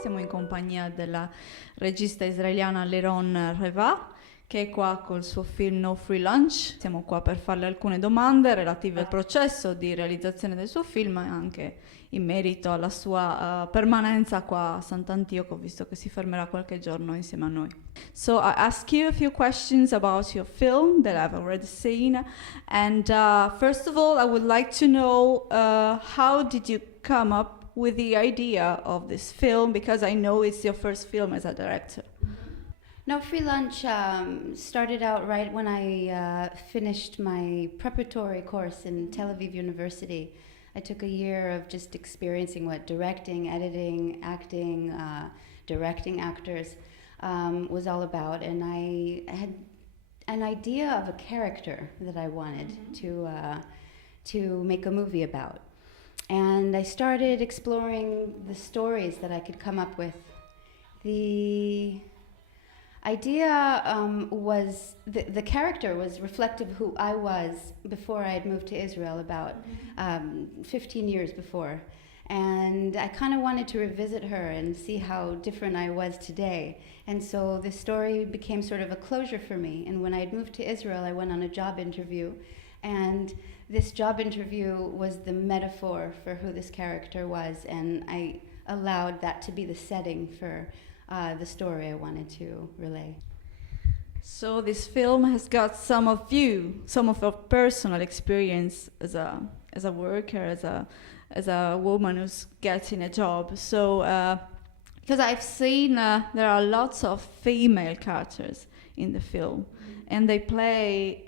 Siamo in compagnia della regista israeliana Leeron Revah, che è qua col suo film No Free Lunch. Siamo qua per farle alcune domande relative al processo di realizzazione del suo film e anche in merito alla sua permanenza qua a Sant'Antioco, visto che si fermerà qualche giorno insieme a noi. So I ask you a few questions about your film that I've already seen, and first of all I would like to know how did you come up with the idea of this film, because I know it's your first film as a director. No Free Lunch started out right when I finished my preparatory course in Tel Aviv University. I took a year of just experiencing what directing, editing, acting, directing actors was all about, and I had an idea of a character that I wanted to make a movie about. And I started exploring the stories that I could come up with. The idea was, the character was reflective of who I was before I had moved to Israel, about 15 years before. And I kind of wanted to revisit her and see how different I was today. And so the story became sort of a closure for me. And when I had moved to Israel, I went on a job interview. And this job interview was the metaphor for who this character was. And I allowed that to be the setting for the story I wanted to relay. So this film has got some of your personal experience as a worker, as a woman who's getting a job. So because I've seen there are lots of female characters in the film, and they play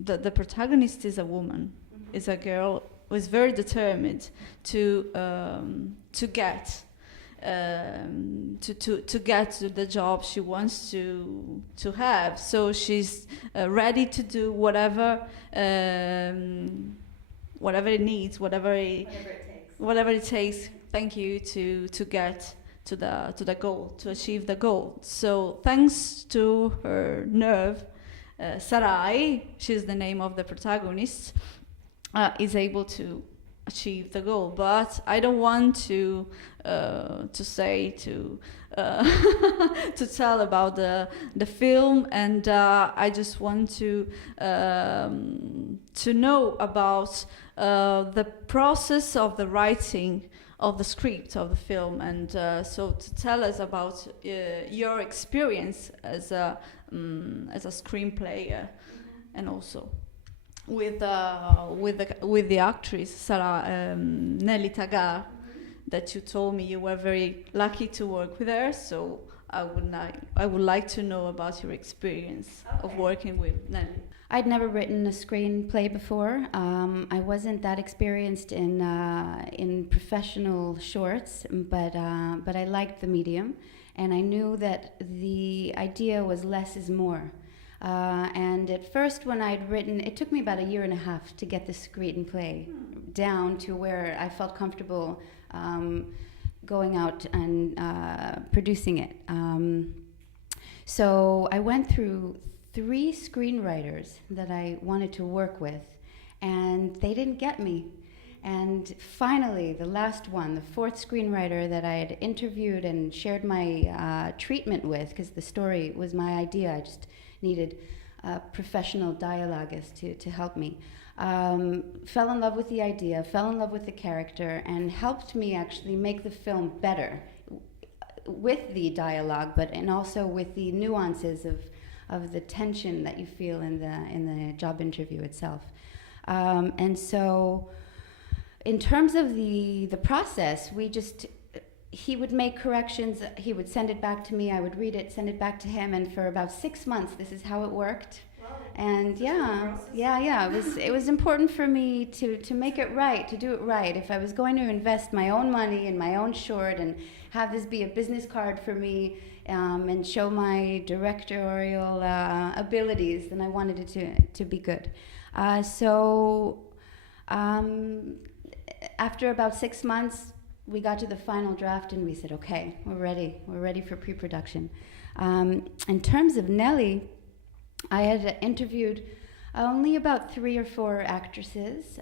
the protagonist is a woman, is a girl who is very determined to get to the job she wants to have. So she's ready to do whatever it needs, whatever it takes. Thank you, to get to the goal, to achieve the goal. So thanks to her nerve, Sarai, she's the name of the protagonist, is able to achieve the goal. But I don't want to tell about the film, and I just want to know about the process of the writing of the script of the film, and so to tell us about your experience as a screenplayer, and also with the actress Sarah Nelly Tagar, that you told me you were very lucky to work with her. So I would like to know about your experience of working with Nelly. I'd never written a screenplay before. I wasn't that experienced in professional shorts, but I liked the medium, and I knew that the idea was less is more. And at first, when I'd written, it took me about a year and a half to get the screenplay down to where I felt comfortable going out and producing it. So I went through 3 screenwriters that I wanted to work with, and they didn't get me. And finally, the last one, the 4th screenwriter that I had interviewed and shared my treatment with, because the story was my idea, I just needed a professional dialoguist to help me, fell in love with the idea, fell in love with the character, and helped me actually make the film better with the dialogue, and also with the nuances of the tension that you feel in the job interview itself. And so in terms of the process, he would make corrections, he would send it back to me, I would read it, send it back to him, and for about 6 months this is how it worked. Wow. And it was important for me to make it right, to do it right. If I was going to invest my own money in my own short and have this be a business card for me, and show my directorial abilities, then I wanted it to be good. So after about 6 months, we got to the final draft and we said, okay, we're ready for pre-production. In terms of Nelly, I had interviewed only about 3 or 4 actresses,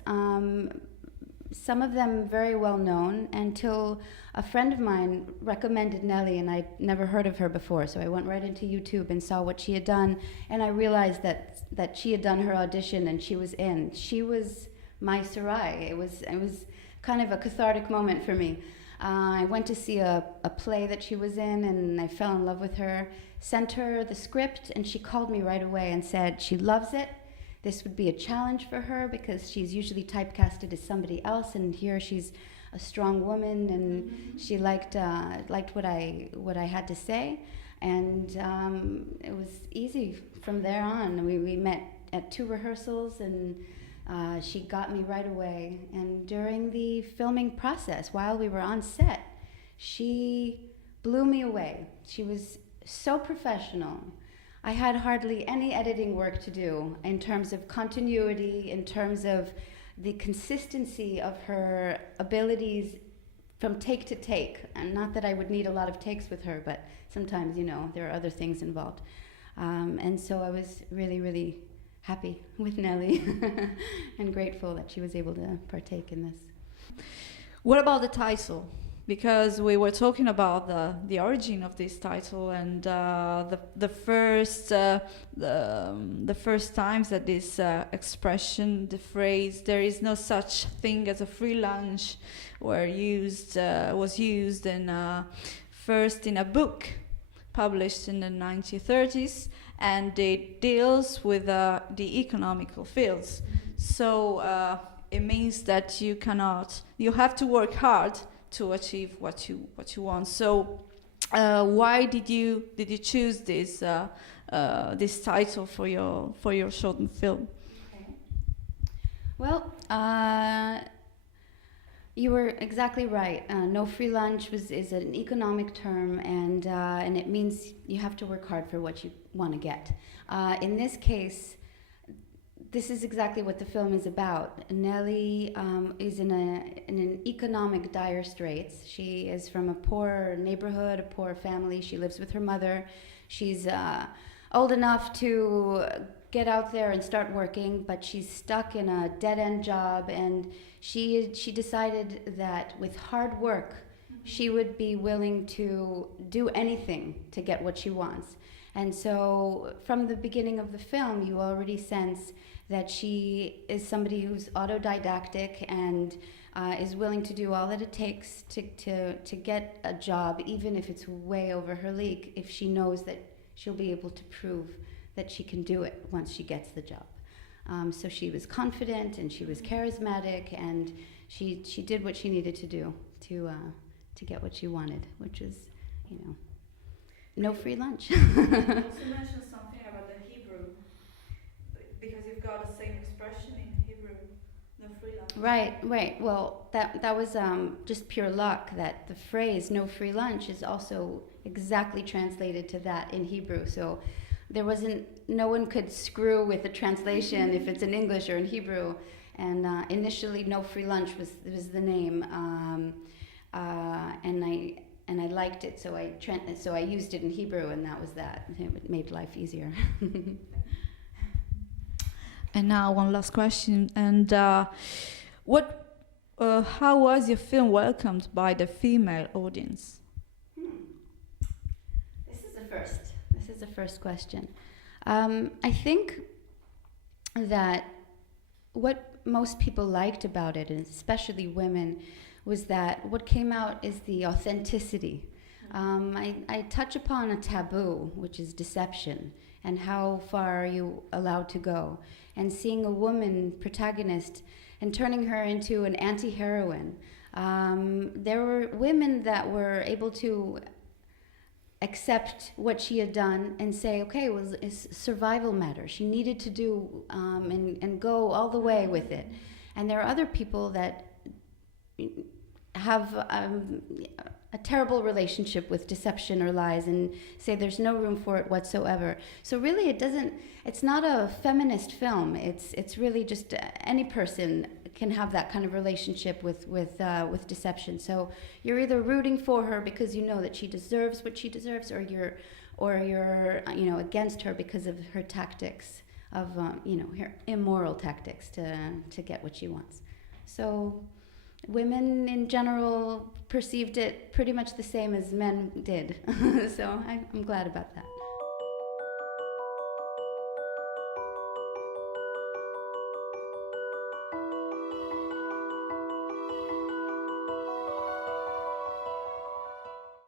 some of them very well known, until a friend of mine recommended Nelly, and I'd never heard of her before. So I went right into YouTube and saw what she had done, and I realized that she had done her audition and she was in. She was my Sarai. It was kind of a cathartic moment for me. I went to see a play that she was in, and I fell in love with her. Sent her the script, and she called me right away and said she loves it. This would be a challenge for her because she's usually typecasted as somebody else, and here she's a strong woman, and she liked what I had to say, and it was easy from there on. We met at 2 rehearsals, and she got me right away. And during the filming process, while we were on set, she blew me away. She was so professional. I had hardly any editing work to do in terms of continuity, in terms of the consistency of her abilities from take to take. And not that I would need a lot of takes with her, but sometimes, there are other things involved. And so I was really, really happy with Nelly and grateful that she was able to partake in this. What about the title? Because we were talking about the origin of this title, and the first times that this expression, the phrase "there is no such thing as a free lunch" was used in first in a book published in the 1930s, and it deals with the economical fields. So it means that you have to work hard to achieve what you want. So why did you choose this title for your short film? Okay. Well, you were exactly right. No free lunch is an economic term, and it means you have to work hard for what you want to get. In this case, this is exactly what the film is about. Nelly is in an economic dire straits. She is from a poor neighborhood, a poor family. She lives with her mother. She's old enough to get out there and start working, but she's stuck in a dead-end job, and she decided that with hard work, she would be willing to do anything to get what she wants. And so from the beginning of the film, you already sense that she is somebody who's autodidactic and is willing to do all that it takes to get a job, even if it's way over her league, if she knows that she'll be able to prove that she can do it once she gets the job. So she was confident, and she was charismatic, and she did what she needed to do to get what she wanted, which was, no free lunch. You also mentioned something about the Hebrew, because you've got the same expression in Hebrew, no free lunch. Right. Well, that was just pure luck that the phrase "no free lunch" is also exactly translated to that in Hebrew. So no one could screw with the translation if it's in English or in Hebrew. And initially, "no free lunch" was the name, and I liked it, so I used it in Hebrew, and that was that. It made life easier. And now one last question. And how was your film welcomed by the female audience? This is the first question. I think that what most people liked about it, and especially women, was that what came out is the authenticity. I touch upon a taboo, which is deception, and how far are you allowed to go. And seeing a woman protagonist and turning her into an anti-heroine. There were women that were able to accept what she had done and say, okay, it was a survival matter. She needed to do and go all the way with it. And there are other people that have a terrible relationship with deception or lies and say there's no room for it whatsoever. So really it's not a feminist film. It's really just any person can have that kind of relationship with deception. So you're either rooting for her because you know that she deserves what she deserves, or you're against her because of her tactics of her immoral tactics to get what she wants. So women in general perceived it pretty much the same as men did. So I'm glad about that.